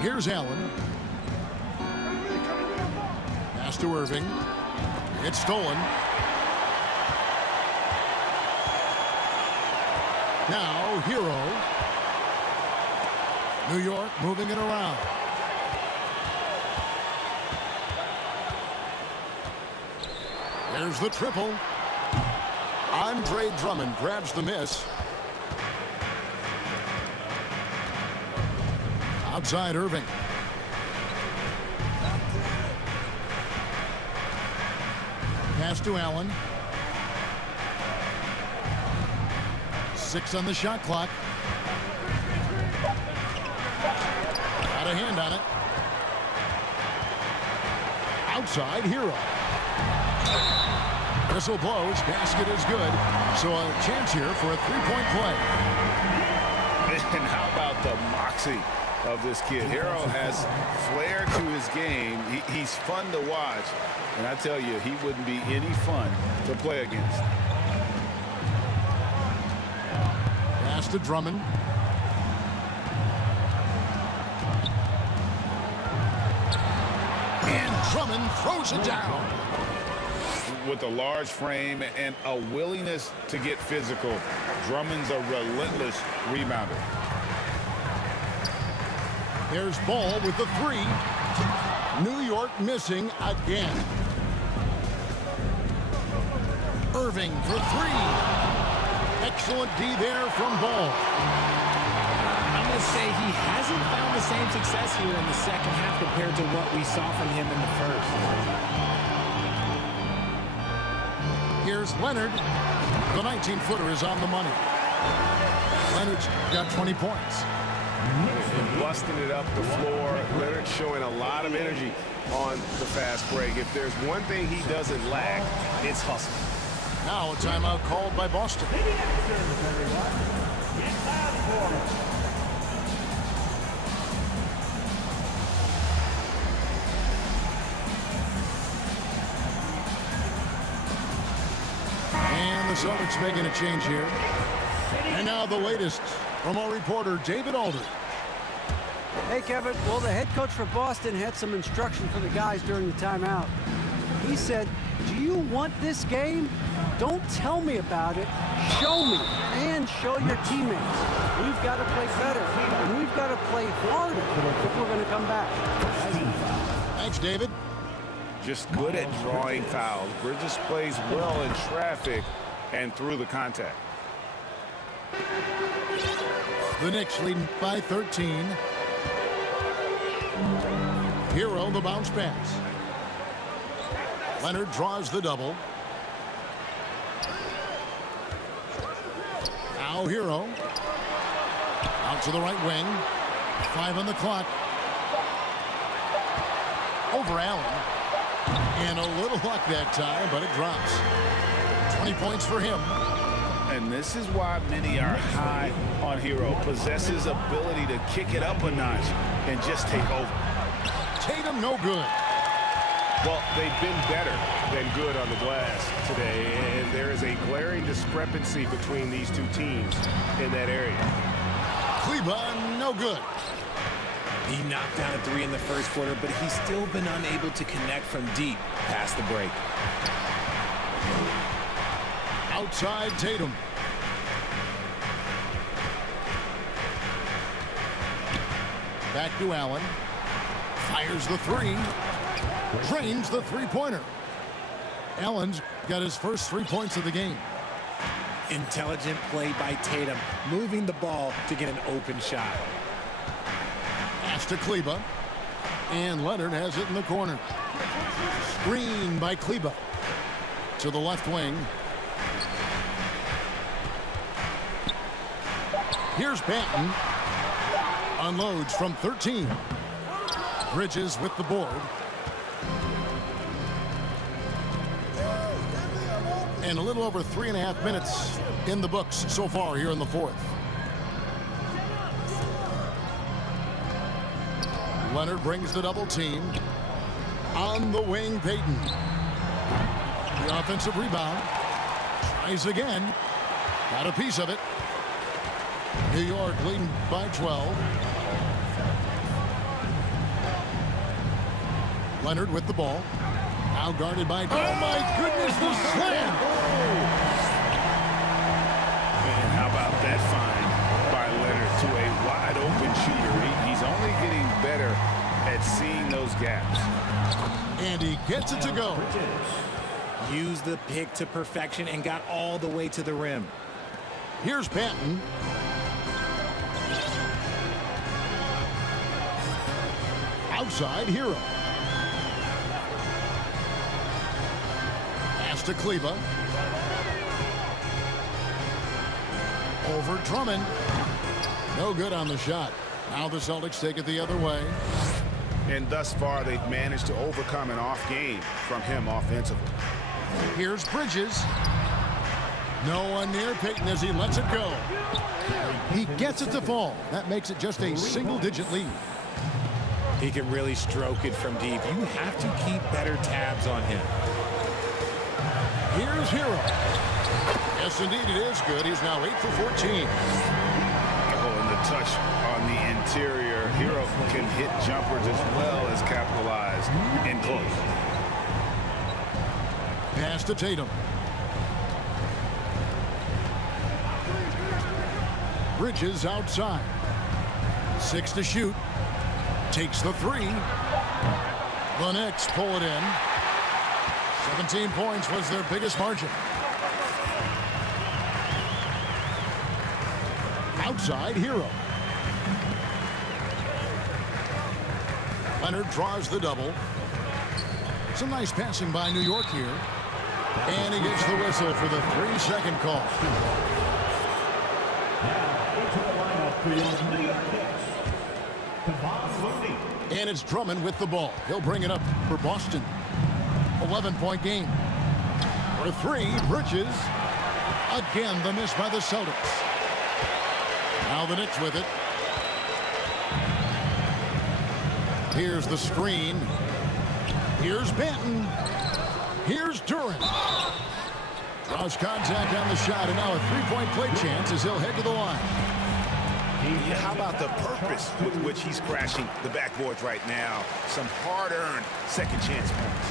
Here's Allen. Pass to Irving. It's stolen. Now, Hero. New York moving it around. There's the triple. Andre Drummond grabs the miss. Outside Irving. Pass to Allen. 6 on the shot clock. Got a hand on it. Outside Hero. Whistle blows. Basket is good. So a chance here for a three-point play. And how about the moxie of this kid? Hero has flair to his game. He's fun to watch. And I tell you, he wouldn't be any fun to play against. Pass to Drummond. And Drummond throws it down. With a large frame and a willingness to get physical, Drummond's a relentless rebounder. There's Ball with the 3. New York missing again. Irving for 3. Excellent D there from Ball. I'm going to say he hasn't found the same success here in the second half compared to what we saw from him in the first. Here's Leonard. The 19-footer is on the money. Leonard's got 20 points. Busting it up the floor. Leonard showing a lot of energy on the fast break. If there's one thing he doesn't lack, it's hustle. Now a timeout called by Boston. And the Celtics making a change here. And now the latest from our reporter, David Aldridge. Hey, Kevin. Well, the head coach for Boston had some instruction for the guys during the timeout. He said, do you want this game? Don't tell me about it. Show me and show your teammates. We've got to play better, and we've got to play harder if we're going to come back. Thanks, David. Just good at drawing fouls. Bridges plays well in traffic and through the contact. The Knicks leading by 13. Hero the bounce pass. Leonard draws the double. Now Hero. Out to the right wing. 5 on the clock. Over Allen. And a little luck that time, but it drops. 20 points for him. And this is why many are high on Hero. Possesses ability to kick it up a notch and just take over. Tatum no good. Well, they've been better than good on the glass today, and there is a glaring discrepancy between these two teams in that area. Kleba no good. He knocked down a 3 in the first quarter, but he's still been unable to connect from deep past the break. Outside Tatum. Back to Allen. Fires the 3. Drains the three-pointer. Allen's got his first 3 points of the game. Intelligent play by Tatum, moving the ball to get an open shot. Pass to Kleba. And Leonard has it in the corner. Screen by Kleba. To the left wing. Here's Banton. Unloads from 13. Bridges with the board. And a little over 3.5 minutes in the books so far here in the fourth. Leonard brings the double team. On the wing, Payton. The offensive rebound. Tries again. Got a piece of it. New York leading by 12. Leonard with the ball. Now guarded by... Oh, my goodness, the slam! Man, how about that find by Leonard to a wide-open shooter? He's only getting better at seeing those gaps. And he gets it to go. Used the pick to perfection and got all the way to the rim. Here's Banton. Outside, Hero. Pass to Kleba. Over Drummond. No good on the shot. Now the Celtics take it the other way. And thus far, they've managed to overcome an off game from him offensively. Here's Bridges. No one near Payton as he lets it go. He gets it to fall. That makes it just a single-digit lead. He can really stroke it from deep. You have to keep better tabs on him. Here's Hero. Yes, indeed, it is good. He's now 8 for 14. Oh, and the touch on the interior. Hero can hit jumpers as well as capitalize in close. Pass to Tatum. Bridges outside. 6 to shoot. Takes the 3. The Knicks pull it in. 17 points was their biggest margin. Outside, Hero. Leonard draws the double. Some nice passing by New York here. And he gets the whistle for the 3-second call. Into the lineup for your New York Knicks, And it's Drummond with the ball. He'll bring it up for Boston. 11-point game. For 3, Bridges. Again, the miss by the Celtics. Now the Knicks with it. Here's the screen. Here's Banton. Here's Durant. Draws contact on the shot, and now a 3-point play chance as he'll head to the line. Yeah, how about the purpose with which he's crashing the backboards right now? Some hard-earned second chance points.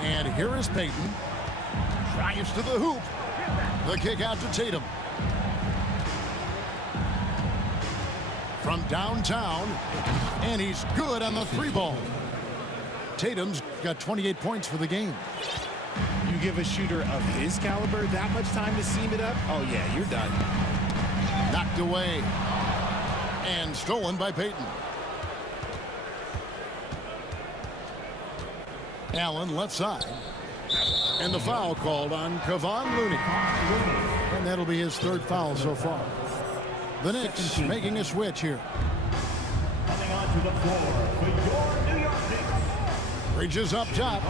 And here is Payton. Drives to the hoop. The kick out to Tatum. From downtown. And he's good on the 3-ball. Tatum's got 28 points for the game. You give a shooter of his caliber that much time to seam it up? Oh, yeah, you're done. Knocked away. And stolen by Payton. Allen left side. And the foul called on Kevon Looney. And that'll be his 3rd foul so far. The Knicks making a switch here. coming onto the floor for your New York Knicks. Bridges up top.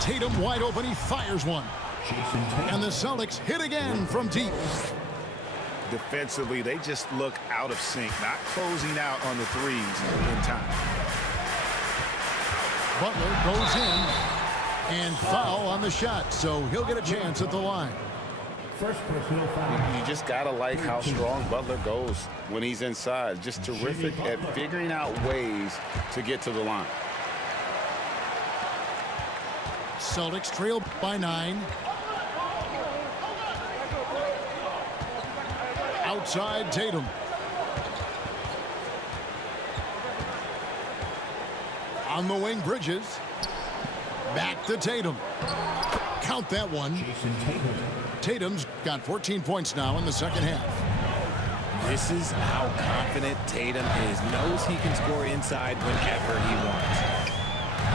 Tatum wide open. He fires one. Jason Tatum. And the Celtics hit again from deep. Defensively, they just look out of sync, not closing out on the threes in time. Butler goes in. And foul on the shot. So he'll get a chance at the line. First personal foul. You just got to like how strong Butler goes when he's inside. Just terrific at figuring out ways to get to the line. Celtics trail by 9. Outside Tatum. On the wing, Bridges. Back to Tatum. Count that one. Jason Tatum. Tatum's got 14 points now in the second half. This is how confident Tatum is. Knows he can score inside whenever he wants.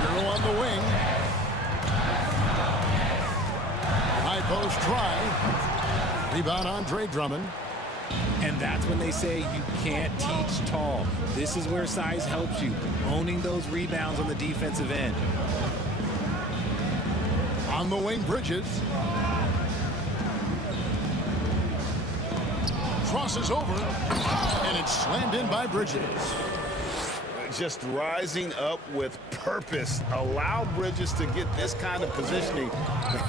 Hero on the wing. High post try. Rebound Andre Drummond. And that's when they say you can't teach tall. This is where size helps you. Owning those rebounds on the defensive end. On the wing, Bridges. Crosses over, and it's slammed in by Bridges. Just rising up with purpose. Allow Bridges to get this kind of positioning.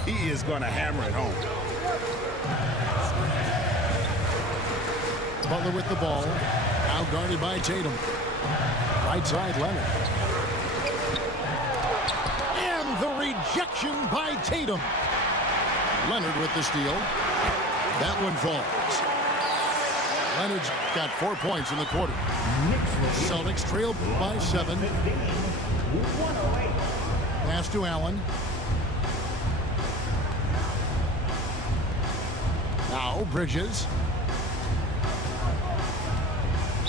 He is going to hammer it home. Butler with the ball. Now guarded by Tatum. Right side, Leonard. And the rejection by Tatum. Leonard with the steal. That one falls. Leonard's got 4 points in the quarter. Celtics trail by 7. Pass to Allen. Now Bridges.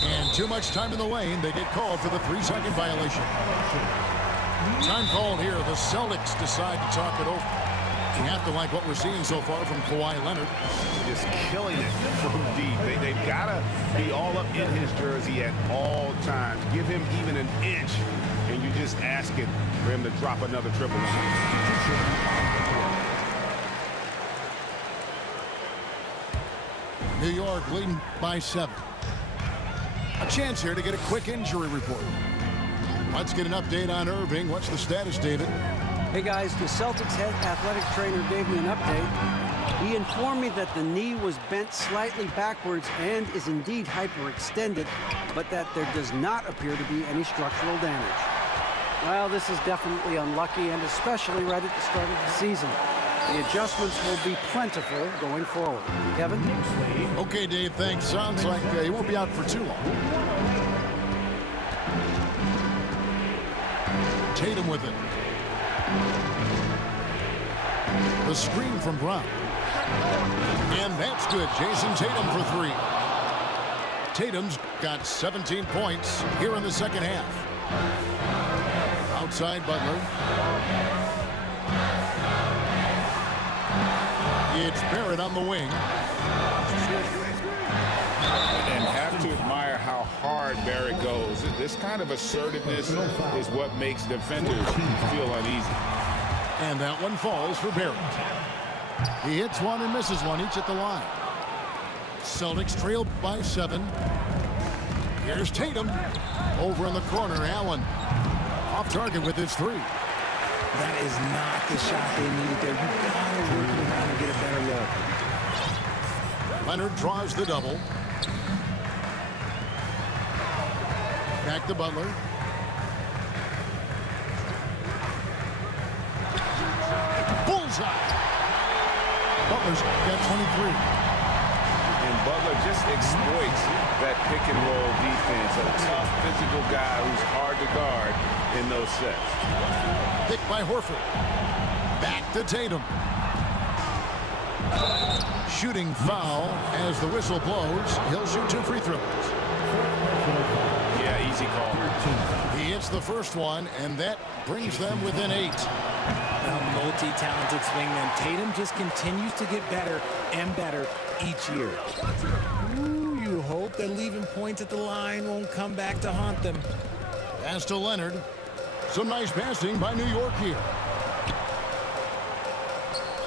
And too much time in the lane. They get called for the 3-second violation. Time called here. The Celtics decide to talk it over. You have to like what we're seeing so far from Kawhi Leonard. Just killing it from deep. They've got to be all up in his jersey at all times. Give him even an inch, and you're just asking for him to drop another triple. New York leading by 7. A chance here to get a quick injury report. Let's get an update on Irving. What's the status, David? Hey guys, the Celtics head athletic trainer gave me an update. He informed me that the knee was bent slightly backwards and is indeed hyperextended, but that there does not appear to be any structural damage. Well, this is definitely unlucky, and especially right at the start of the season. The adjustments will be plentiful going forward. Kevin? Okay, Dave, thanks. Sounds like he won't be out for too long. Tatum with it. The screen from Brown. And that's good. Jason Tatum for 3. Tatum's got 17 points here in the second half. Outside Butler. It's Barrett on the wing. And have to admire how hard Barrett goes. This kind of assertiveness is what makes defenders feel uneasy. And that one falls for Barrett. He hits one and misses one, each at the line. Celtics trail by 7. Here's Tatum. Over in the corner, Allen. Off target with his 3. That is not the shot they need there. You gotta work it around and get a better look. Leonard draws the double. Back to Butler. Bullseye. Butler's got 23. And Butler just exploits that pick and roll defense. A tough physical guy who's hard to guard in those sets. Picked by Horford. Back to Tatum. Shooting foul as the whistle blows. He'll shoot 2 free throws. Yeah, easy call. He hits the first one, and that brings them within 8. A multi-talented swingman. Tatum just continues to get better and better each year. Ooh, you hope that leaving points at the line won't come back to haunt them. Pass to Leonard. Some nice passing by New York here.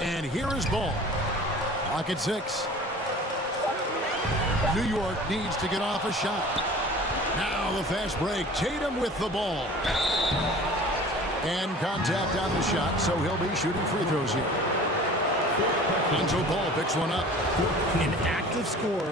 And here is ball. Clock at 6. New York needs to get off a shot. Now the fast break. Tatum with the ball. And contact on the shot, so he'll be shooting free throws here. Lonzo Ball picks one up. An active scorer